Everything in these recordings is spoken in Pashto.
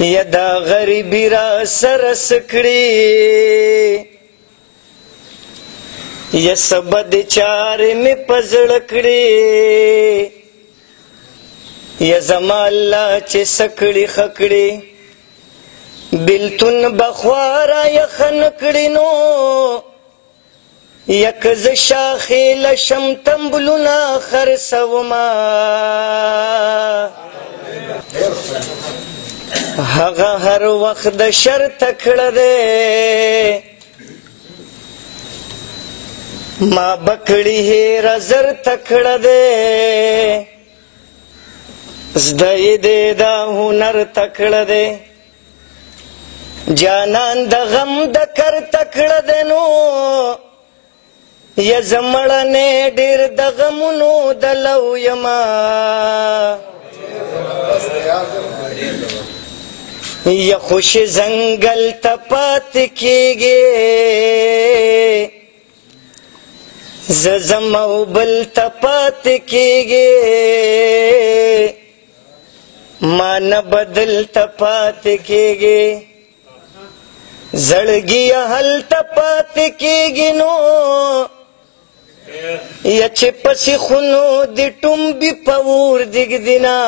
یا دا غریبی را سرس کړي یا سبد چارې مې په زړه کړي یا زما الله چې څه کړي ښه کړي بېلتون به خوا رایخه نه کړي نو یا که زه شاخېله شم تمبلونه خرڅومه هغه هر وخت د شر تکړه دی ما بکړی هیره زر تکړه دی زده یې دی دا هنر تکړه دی جانان د غم د کر تکړه دی نو یا زه مړنی ډېر د غمونو د لو یما یا خوش زنګل ته پاتې کېږي زه ځم او بل ته پاتې کېږي ما نه بدل ته پاتې کېږي زړګي هلته پاتې کېږي نو یا چې پسې خونو د ټومبي په اور دیږدینا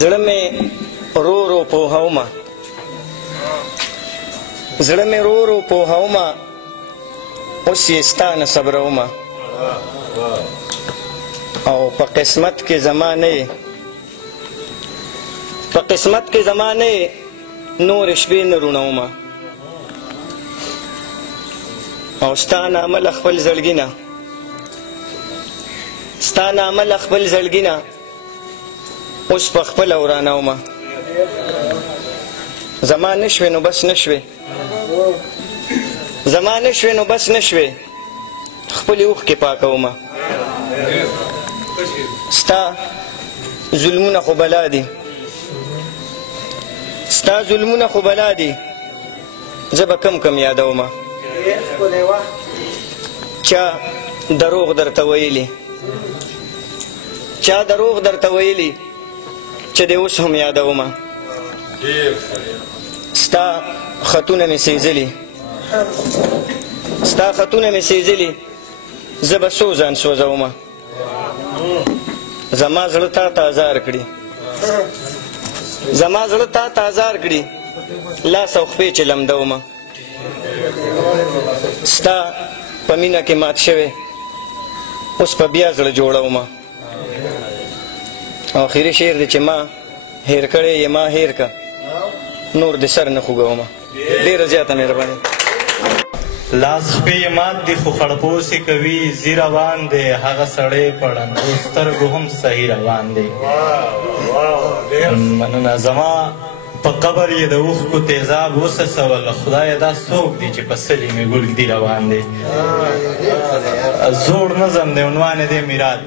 زړه مې رو رو پوهومه زړه مې رو رو پوهومه اوس یې ستا نه صبرومه او په قسمت کې زما نه یې په قسمت کې زما نه یې نور شپې نه روڼومه او ستا نامه له خپل زړګي نه ستا نامه له خپل زړګي نه اوس په خپله ورانومه زما نه شوې نو بس نه شوې زما نه شوې نو بس نه شوې خپلې اوښکې پاکومه ستا ظلمونه خو بلا دي ستا ظلمونه خو بلا دي زه به کم کم یادومه چا دروغ درته ویلي چا دروغ درته ویلي چې دی اوس هم یادومه ستا خطونه مې سېزلي ستا خطونه مې سېزلي زه به څو ځان سوځومه زما زړه تا ته ازار کړي زما زړه تا ته ازار کړي لاس او خپې چې لمدومه ستا په مینه کې مات شوی اوس په بیا زړه جوړومه آخري شعر دی چې ما هیر کړی یې ما هیر که نور د سر نه خوږومه ډېره زیاته مهرباني لاس خپې مات دي خو خړپوسې کوي ځي روان دی هغه سړی په ړندو سترګو هم صحیح روان دی مننه زما په قبر یې د اوښکو تیزاب وڅڅول خدایه دا څوک دی چې په سلې مې ګلږدي روان دی زوړ نظم دی عنوان یې دی میرات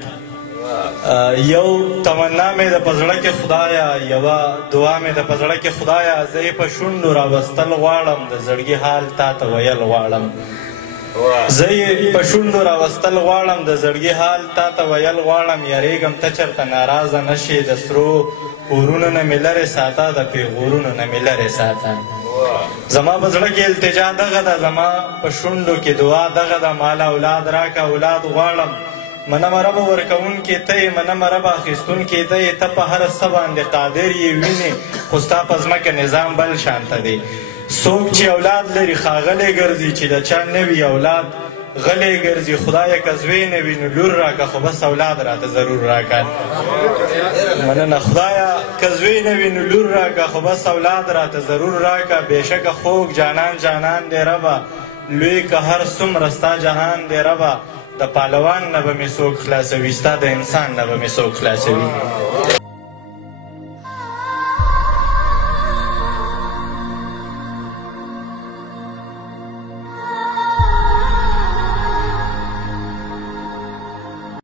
یو تمنا مې د په زړه کې خدایه یوه دعا مې د په زړه کې خدایه زه یې په شونډو راوستل غواړم د زړګي حال تا ته ویل غواړم زه یې په شونډو راوستل غواړم د زړګي حال تا ته ویل غواړم یاریږم ته چېرته ناراضه نه شې د سرو اورونو نه مې لرې ساته د پیغورونو نه مې لرې ساته زما په زړه کې التجا دغه ده زما په شونډو کې دعا دغه ده ماله اولاد راکه اولاد غواړم منمه ربه ورکوونکې ته یې منمه ربه اخیستونکې ته یې ته په هره څه باندې قادر یې وینې خو ستا په ځمکه نظام بل شانته دی څوک چې اولاد لري ښاغلی ګرځي چې د چا نه وي اولاد غلی ګرځي خدایه که زوی نه وي نو لور راکه خو بس اولاد راته ضرور راکه مننه خدایه که زوی نه وي نو لور راکه خو بس اولاد راته ضرور راکه بېشکه خوږ جانان جانان دی ربه لوی که هر څومره ستا جهان دی ربه د پهلوان نه به مې څوک خلاصوي ستا د انسان نه به مې څوک خلاصوي